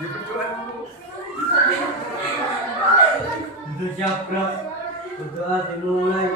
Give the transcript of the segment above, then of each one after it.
Berdoa dulu. Itu siapa? Berdoa dimulai.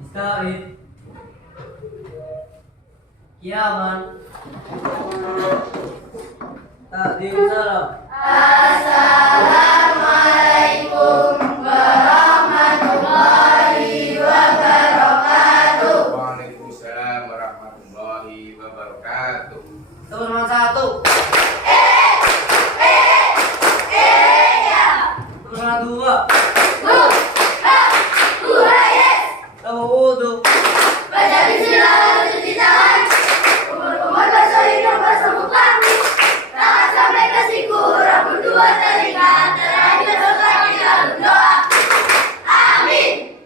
Ista'id Kiaman Takdim salam. Assalamualaikum warahmatullahi wabarakatuh. Waalaikumsalam warahmatullahi wabarakatuh. Teman-teman satu. Teman-teman dua. Tahu wudu. Baca bismillah lalu cuci tangan. Umur-umur basuh hidung basuh muka. Tangan sampai ke siku, rambut dua telinga. Terakhir sekali lalu doa. Amin.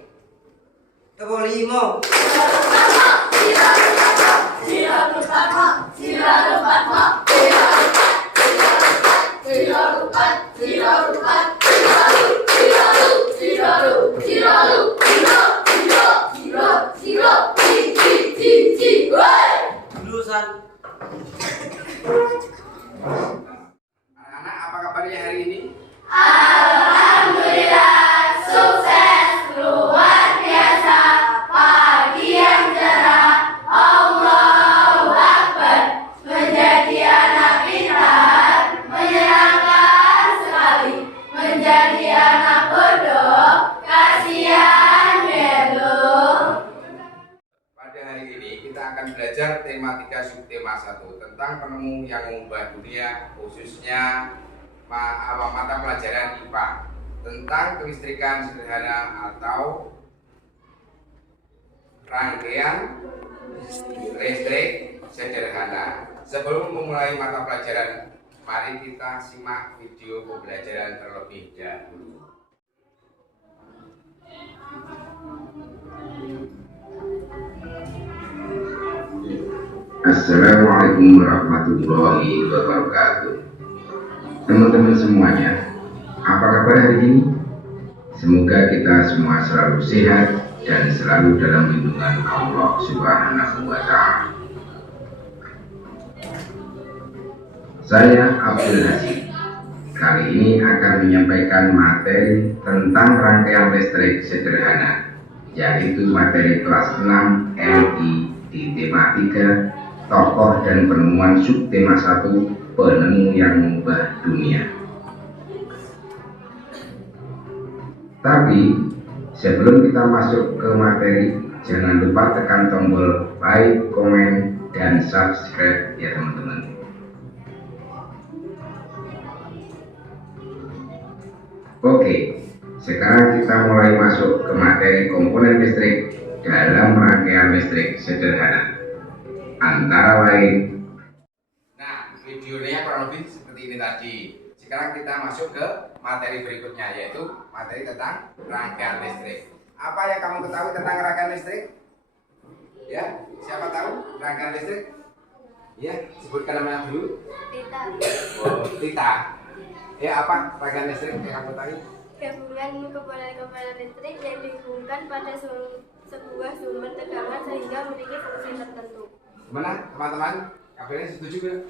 Tahu lima. Lulusan. Anak-anak, apa kabarnya hari ini? Alhamdulillah, sukses, luar biasa, pagi yang cerah, Allahu Akbar, menjadi anak pintar, menyenangkan sekali, menjadi anak bodoh, kasihan Melo. Pada hari ini kita akan belajar tematika subtema 1 tentang penemu yang mengubah dunia, khususnya mata pelajaran IPA tentang kelistrikan sederhana atau rangkaian listrik sederhana. Sebelum memulai mata pelajaran, mari kita simak video pembelajaran terlebih dahulu. Assalamualaikum warahmatullahi wabarakatuh. Teman-teman semuanya, apa kabar hari ini? Semoga kita semua selalu sehat dan selalu dalam lindungan Allah Subhanahu wa Ta'ala. Saya Abdul Haji. Kali ini akan menyampaikan materi tentang rangkaian listrik sederhana, yaitu materi kelas 6 LI di tema 3, tokoh dan penemuan subtema 1, penemu yang mengubah dunia. Tapi sebelum kita masuk ke materi, jangan lupa tekan tombol like, komen, dan subscribe ya teman-teman. Oke, sekarang kita mulai masuk ke materi komponen listrik dalam rangkaian listrik sederhana. Antara lain, Nah, videonya kurang lebih seperti ini tadi. Sekarang kita masuk ke materi berikutnya, yaitu materi tentang rangkaian listrik. Apa yang kamu ketahui tentang rangkaian listrik? Ya, siapa tahu rangkaian listrik? Ya, sebutkan namanya dulu. Tita. Oh, Tita. Ya, apa rangkaian listrik yang kamu tahu? Gabungan komponen-komponen listrik yang dihubungkan pada sebuah sumber tegangan sehingga memiliki fungsi tertentu. Gimana, teman-teman? Kalian setuju nggak?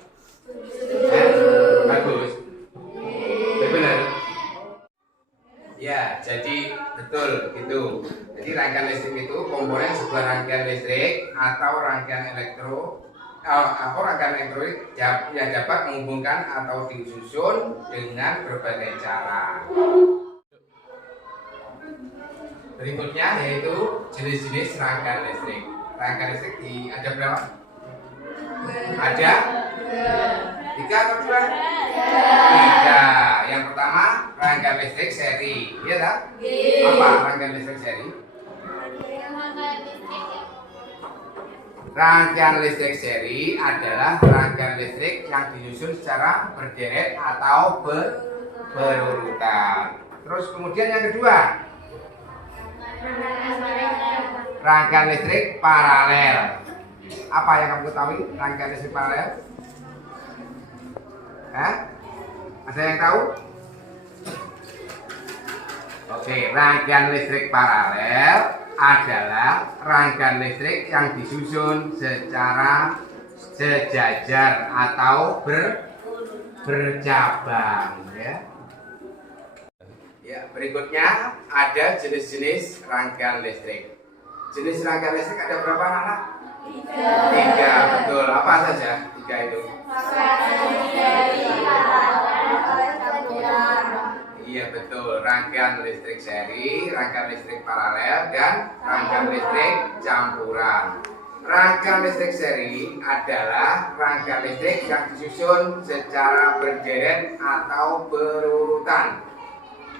Setuju. Bagus. Benar. Ya, jadi betul gitu. Jadi rangkaian listrik itu komponen sebuah rangkaian listrik atau rangkaian rangkaian elektronik yang dapat menghubungkan atau disusun dengan berbagai cara. Berikutnya yaitu jenis-jenis rangkaian listrik. Rangkaian listrik ada berapa? Ada? 3 atau 2? 3. Yang pertama rangkaian listrik seri, iya tak? Apa rangkaian listrik seri? Rangkaian listrik seri adalah rangkaian listrik yang disusun secara berderet atau berurutan. Terus kemudian yang kedua, rangkaian listrik paralel. Apa yang kamu ketahui rangkaian listrik paralel? Ada yang tahu? Oke, rangkaian listrik paralel adalah rangkaian listrik yang disusun secara sejajar atau bercabang ya. Ya, berikutnya ada jenis-jenis rangkaian listrik. Jenis rangkaian listrik ada berapa anak? 3, betul. Apa saja 3 itu? Iya betul, rangkaian listrik seri, rangkaian listrik paralel, dan rangkaian listrik campuran. Rangkaian listrik seri adalah rangkaian listrik yang disusun secara berderet atau berurutan.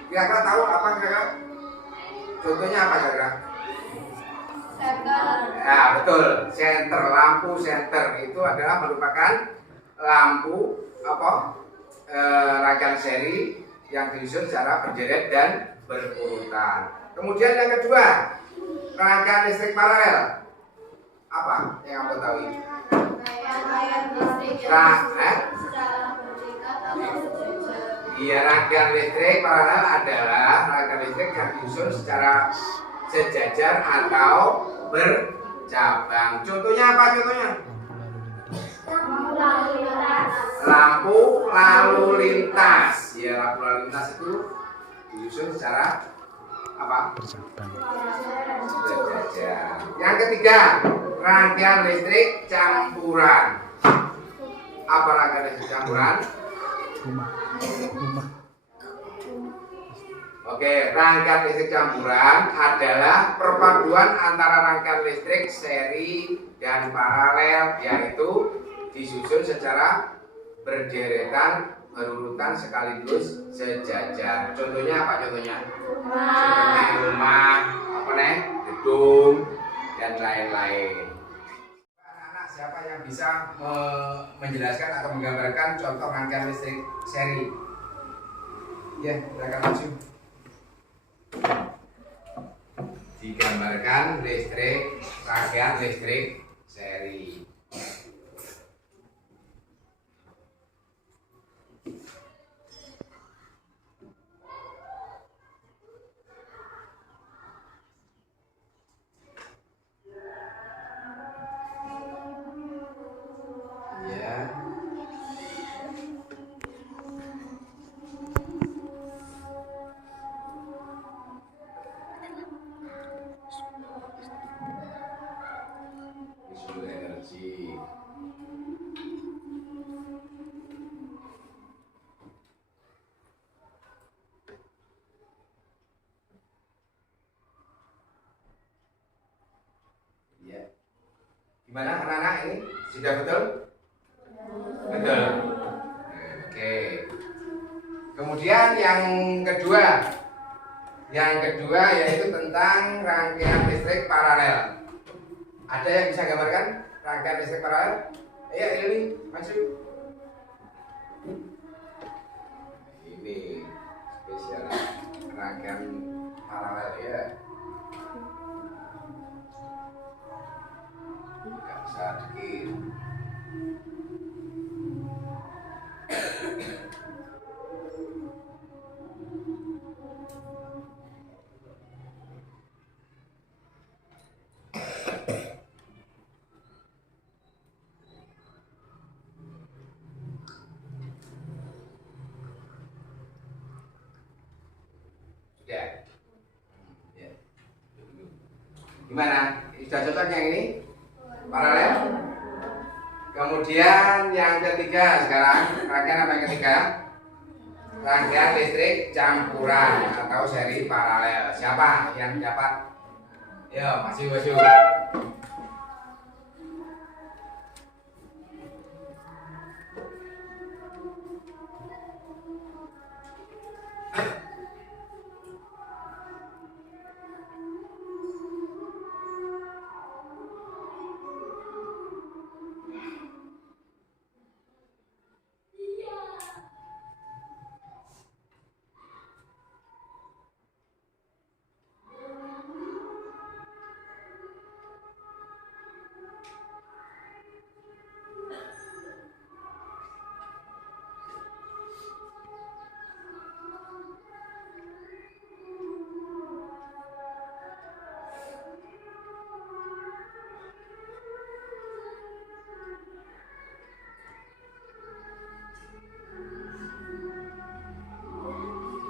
Kira-kira tahu apa kira-kira? Contohnya apa kira-kira? Ya betul, senter, lampu senter itu adalah merupakan lampu rangkaian seri yang disusun secara berderet dan berurutan. Kemudian yang kedua, rangkaian listrik paralel. Apa yang kamu tahu? Iya, rangkaian listrik paralel adalah rangkaian listrik yang disusun secara sejajar atau bercabang. Contohnya apa contohnya? Lampu lalu lintas. Ya, lampu lalu lintas itu disusun secara apa? Berjajar. Yang ketiga, rangkaian listrik campuran. Apa rangkaian listrik campuran? Oke, rangkaian listrik campuran adalah perpaduan antara rangkaian listrik seri dan paralel, yaitu disusun secara berderetan, berurutan sekaligus sejajar. Contohnya apa contohnya? Seperti rumah, gedung, dan lain-lain. Anak-anak siapa yang bisa menjelaskan atau menggambarkan contoh rangkaian listrik seri? Ya, silakan maju. Digambarkan rangkaian listrik seri. Gimana anak-anak ini? Sudah betul? Betul. Oke. Kemudian yang kedua yaitu tentang rangkaian listrik paralel. Ada yang bisa gambarkan rangkaian listrik paralel? Ayo ini maju. Ini spesial rangkaian paralel ya. Nggak bisa dikit. Ya. Ya. Gimana? Sudah cocok yang ini? Paralel? Kemudian yang ketiga sekarang, rangkaian apa yang ketiga? Rangkaian listrik campuran atau seri paralel. Siapa yang dapat? Ya, masih.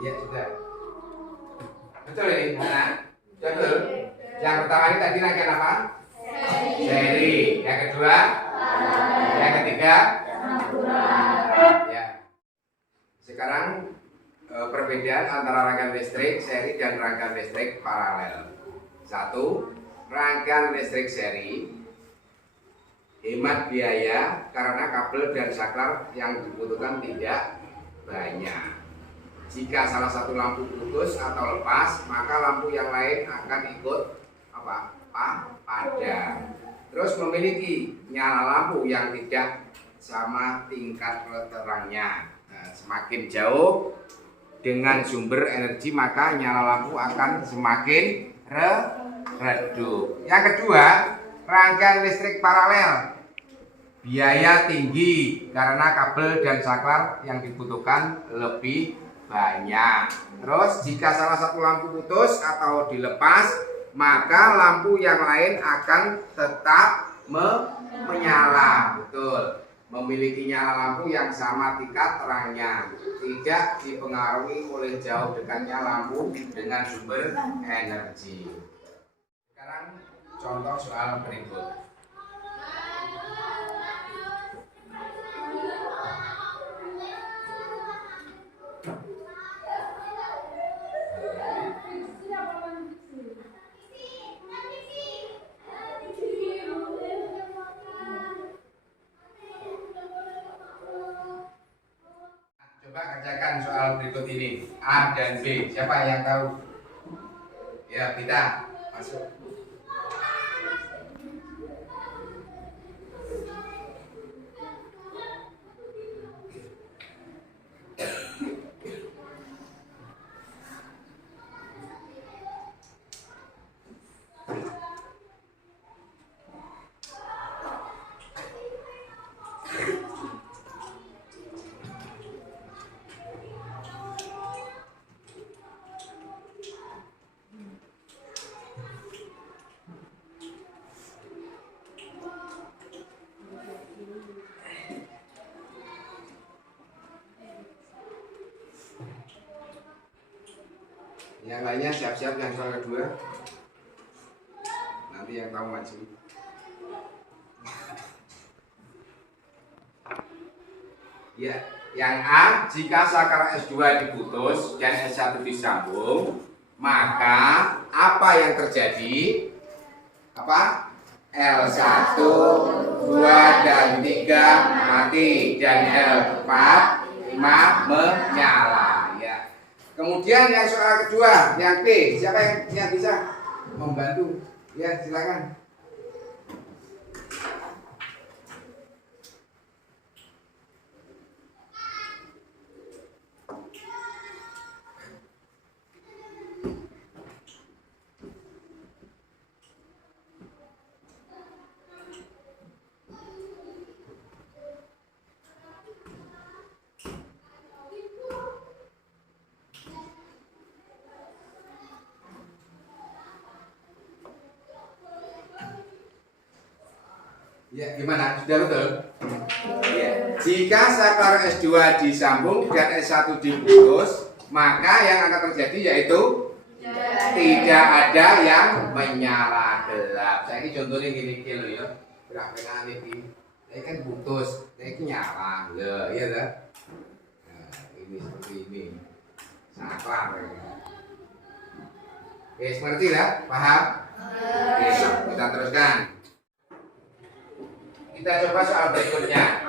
Ya sudah. Betul ini, mana? Betul. Yang pertama ini tadi rangkaian apa? Seri. Yang kedua? Yang ketiga? Ya. Sekarang perbedaan antara rangkaian listrik seri dan rangkaian listrik paralel. Satu, rangkaian listrik seri hemat biaya karena kabel dan saklar yang dibutuhkan tidak banyak. Jika salah satu lampu putus atau lepas, maka lampu yang lain akan ikut padam. Terus memiliki nyala lampu yang tidak sama tingkat terangnya. Nah, semakin jauh dengan sumber energi, maka nyala lampu akan semakin redup. Yang kedua, rangkaian listrik paralel. Biaya tinggi karena kabel dan saklar yang dibutuhkan lebih banyak. Terus jika salah satu lampu putus atau dilepas, maka lampu yang lain akan tetap menyala. Betul. Memiliki nyala lampu yang sama tingkat terangnya, tidak dipengaruhi oleh jauh dekatnya lampu dengan sumber energi. Sekarang contoh soal berikut. Coba kerjakan soal berikut ini, A dan B. Siapa yang tahu? Ya, kita masuk. Yang lainnya siap-siap yang soal kedua. Nanti yang tahu maju. Ya, yang A, jika saklar S2 diputus dan S1 disambung, maka apa yang terjadi? Apa? L1, 2 dan 3 mati, dan L4, 5 menyala ya. Kemudian yang soal kedua, yang B, siapa yang bisa membantu? Ya, silakan. Ya, gimana? Sudah betul? Ya. Jika saklar S2 disambung dan S1 diputus, maka yang akan terjadi yaitu tidak ada yang menyala gelap. Saya ini contohnya gini loh ya. Berapa ini? Ini kan putus, ini nyala, loh, iya dah. Nah, ini seperti ini. Saklar. Oke, mengerti lah? Paham? Oke, kita teruskan. Kita coba soal berikutnya.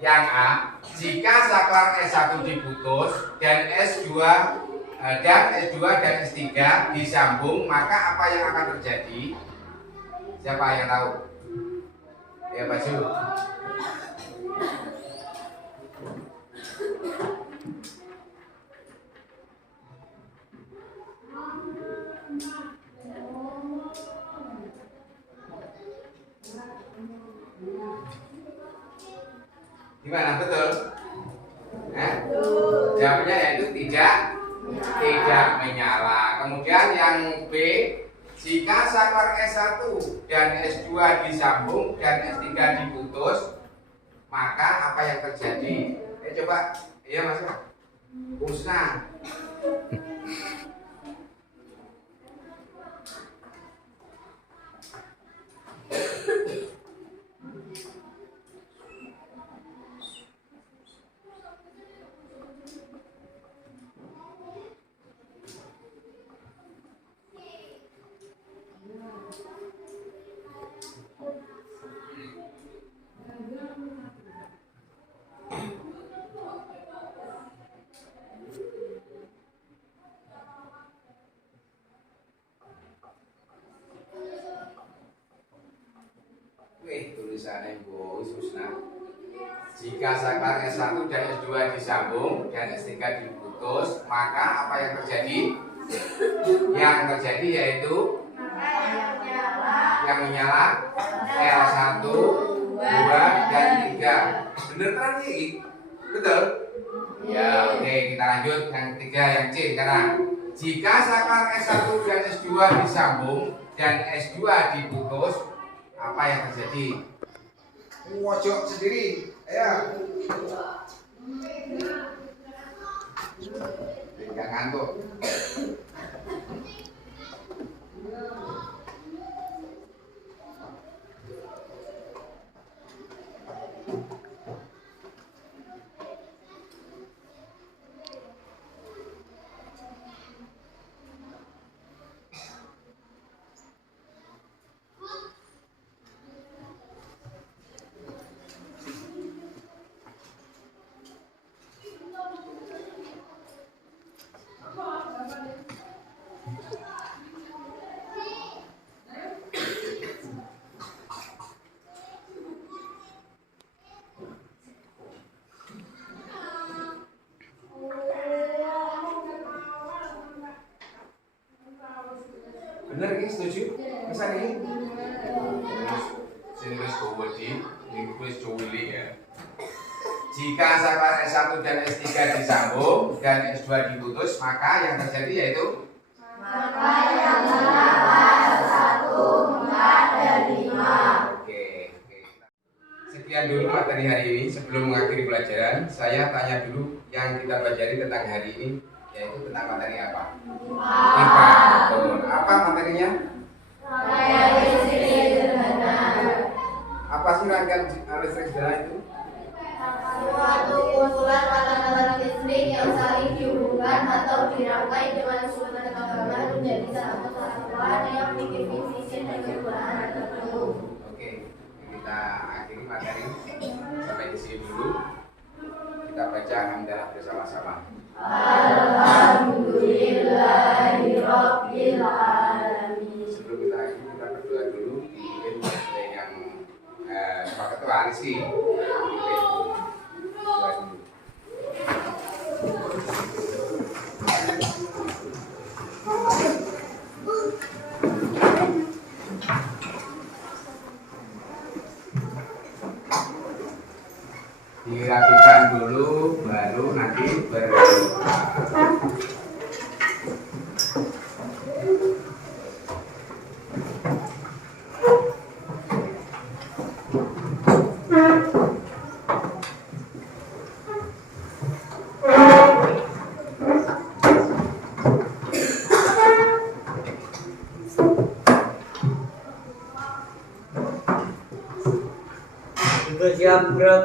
Yang A, jika saklar S1 diputus dan S2 dan S3 disambung, maka apa yang akan terjadi? Siapa yang tahu? Ya, Baju. Gimana, betul? Jawabnya yaitu tidak menyala. Kemudian yang B, jika saklar S1 dan S2 disambung dan S3 diputus, maka apa yang terjadi? Coba, iya Mas Usna. Tulisannya Bu Susna. Jika saklar S1 dan S2 disambung dan S3 diputus, maka apa yang terjadi? Yang terjadi yaitu yang menyala L1, 2 dan 3. Bener kan ini? Betul? Ya, oke, kita lanjut yang ketiga, yang C sekarang. Jika saklar S1 dan S2 disambung dan S2 diputus, apa yang terjadi? Wojok sendiri, ya. Enggak ngantuk. Bener ini setuju? Misal ini sini wis kowedi, ini wis cuwili ya. Jika saklar S1 dan S3 disambung dan S2 diputus, maka yang terjadi yaitu yang menyala 1, 4 dan 5. Oke. Sekian dulu materi hari ini. Sebelum mengakhiri pelajaran, saya tanya dulu yang kita pelajari tentang hari ini, yaitu tentang materi apa? IPA. Betul. Apa materinya? Listrik sederhana. Apa sih rangkaian listrik sederhana itu? Suatu kumpulan alat-alat listrik yang saling dihubungkan atau dirangkai dengan suatu tegangan menjadi satu kesatuan yang memiliki fungsi dan kegunaan tertentu. materi sampai di sini dulu. Kita baca hamdalah bersama-sama. Alhamdulillahirabbil alamin. Sebelum kita akhiri, kita berdoa dulu, dipimpin oleh yang Pak Ketua Arisi. Doa dulu. Dirapikan dulu, baru nanti berdoa. Juga siap gerak.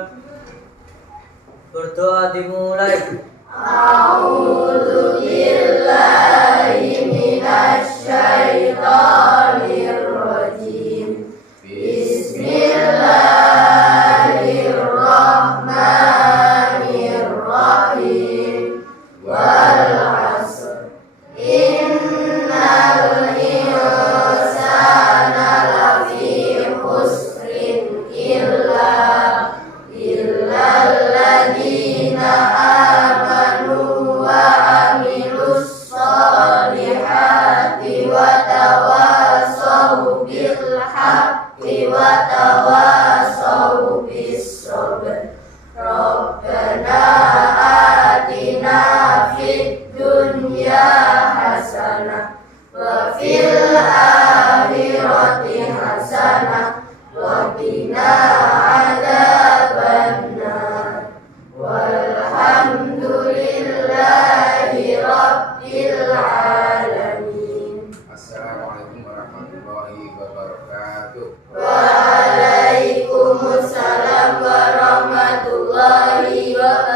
Berdoa dimulai. A'udzu billahi minasyaitonir rajim. Bismillahirrahmanirrahim. Wal 'asr. Innal insana lafi khusrin illalladzina amanu wa amilus solihati wa tawasaw bil haqqi wa tawasaw bis sabr. Rabbana atina fid dunya hasanah wa fil akhirati hasanah wa qina adzabannar. Walhamdulillahi rabbil alamin. Assalamualaikum warahmatullahi wabarakatuh. Waalaikumsalam warahmatullahi wabarakatuh.